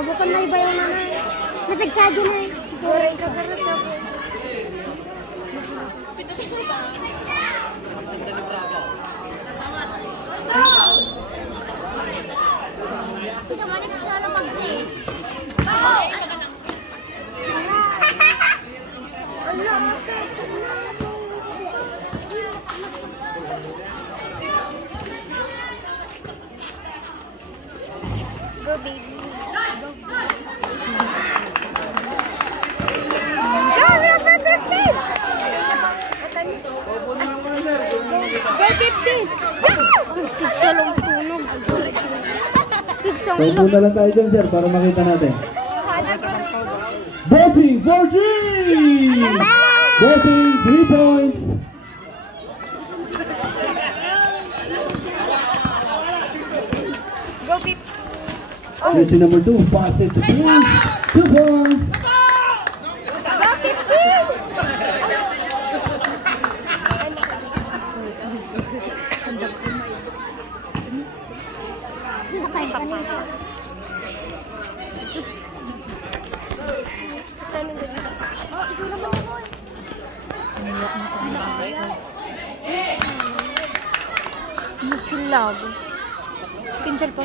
bukan na iba yung nanay. Natagsadyo na eh. Turing ka garot na po. Pito sa suta. Pito manik sa lang mag-play. Go baby. Salong tunog. So, punta lang tayo dyan, sir, para makita natin. Bossing, 4-3! Bossing, 3 points. Go Pip. Jersey number 2, pass it to 2 points. Go Pip. Magsilag. Pinsel po.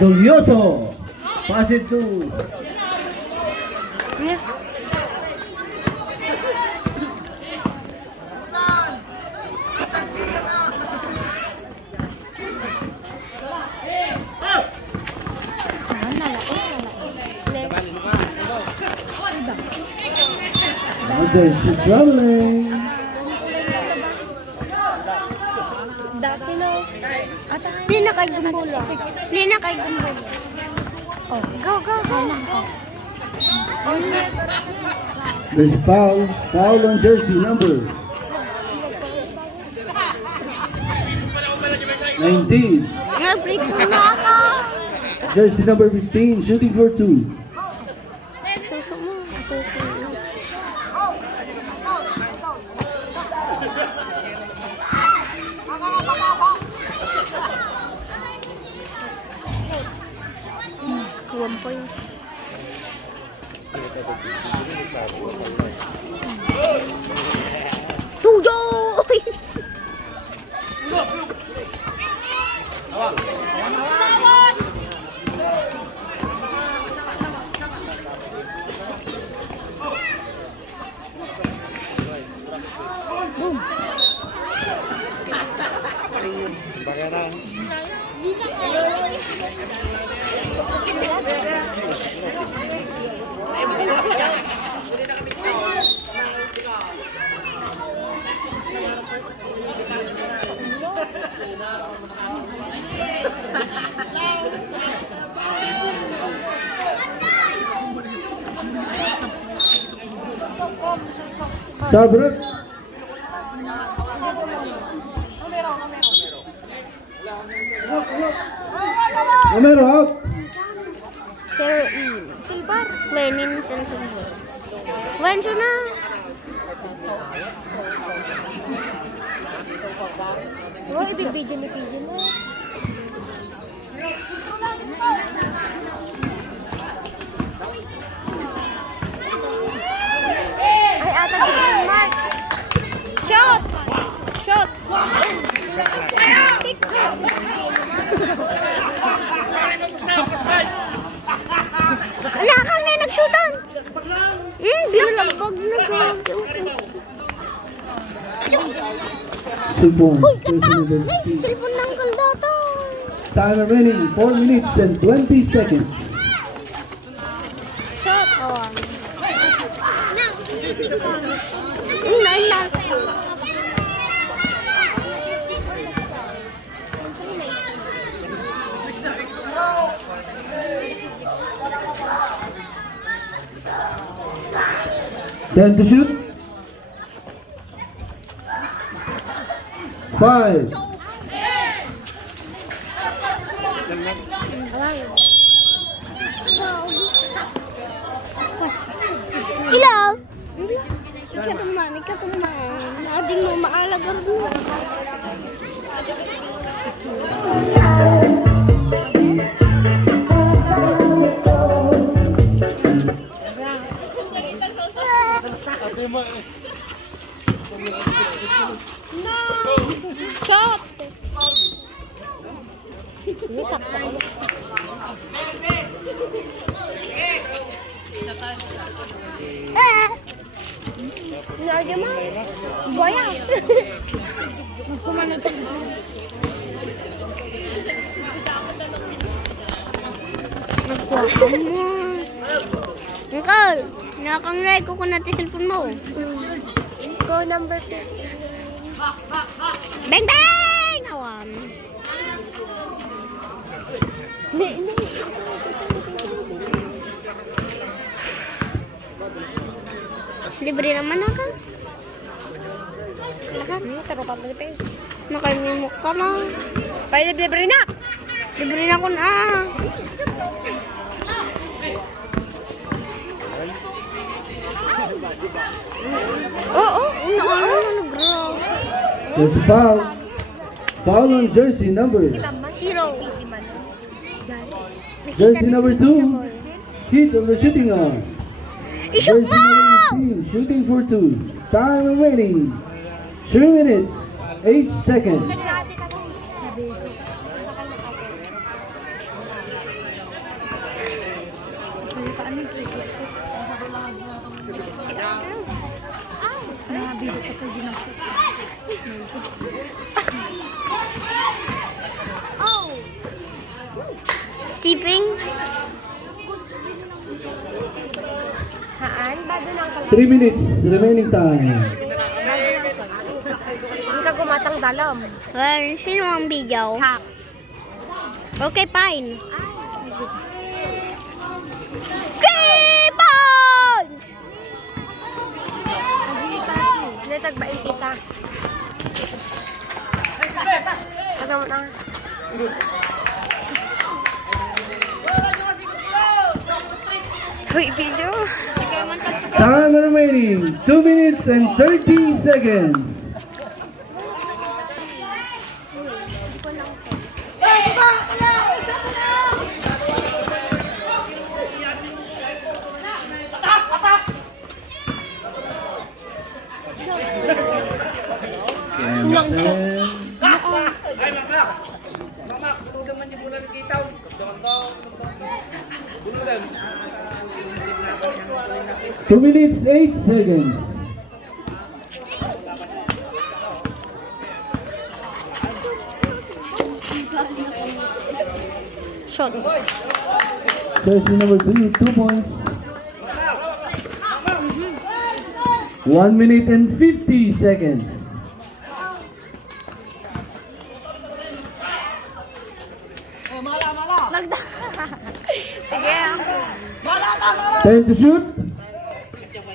Domingo, pass it to Jersey traveling. Dasilo. Lina kay Gumbulo. Lina kay Gumbulo. Oh, go. There's foul on jersey number 19. Nag-break na ako. Jersey number 15, shooting for 2. Suso mo. Kuwan po yun. Tuyo! Boom! Sabrek. Romero out. Zero in. Silver. Lenin sa silver. Wenso na. Oh, ibibidyo ni Pidyo na. Ay, ata dito yung mark. Shot! Shot! Nakang na nagsutan! Binulabog na ko. Cellphone. Uy, katak! Ay, cellphone ng kaldata. Time remaining 4 minutes and 20 seconds. Shot! Oh, Nailan. Ten to shoot. 5. May ka kumain. Ading mo maalagar mo. No! Shot! Ini sakto ko. Lagi mo. Boya. Kumano to? Nagkuha mo. Nicole, nakakanglay ko kung natin cellphone mo. Go number 2. Bang bang! Awan. Hindi. Libre naman ako. Tarupan mo ito. Nakaimimok ka na. Kaya libre na. Libre na ko na. Oo. Nag-grow. There's a foul. Foul on jersey number. 0. Jersey number 2. Hit on the shooting arm. I-shoot Jersey mo! number 18, shooting for 2. Time remaining. 2 minutes, 8 seconds. Oh! Steeping? Haan? Bago ng 3 minutes remaining time. Hindi ka gumatang dalam. Well, sino ang video? Hak. Okay, fine. Kipon! Hindi, tagbain kita. Ano mo na? Uy, video. Time remaining 2 minutes and 30 seconds. Two minutes, 8 seconds. Shot. Jersey number 2, 2 points. 1 minute and 50 seconds. Sige. 10 to shoot.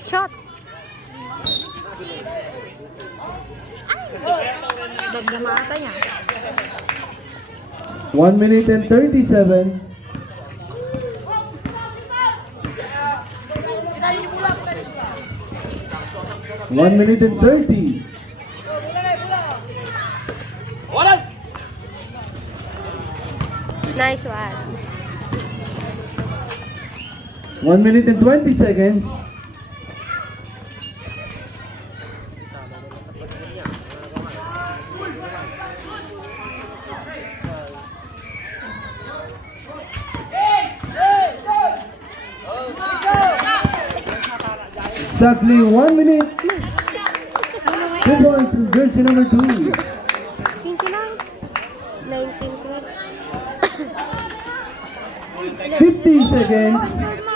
Shot. Bagdamata niya. 1 minute and 37. One minute and 30. Nice one. 1 minute and 20 seconds. Exactly 1 minute. 2 points to jersey number 2. 20 lang. 19 50 seconds.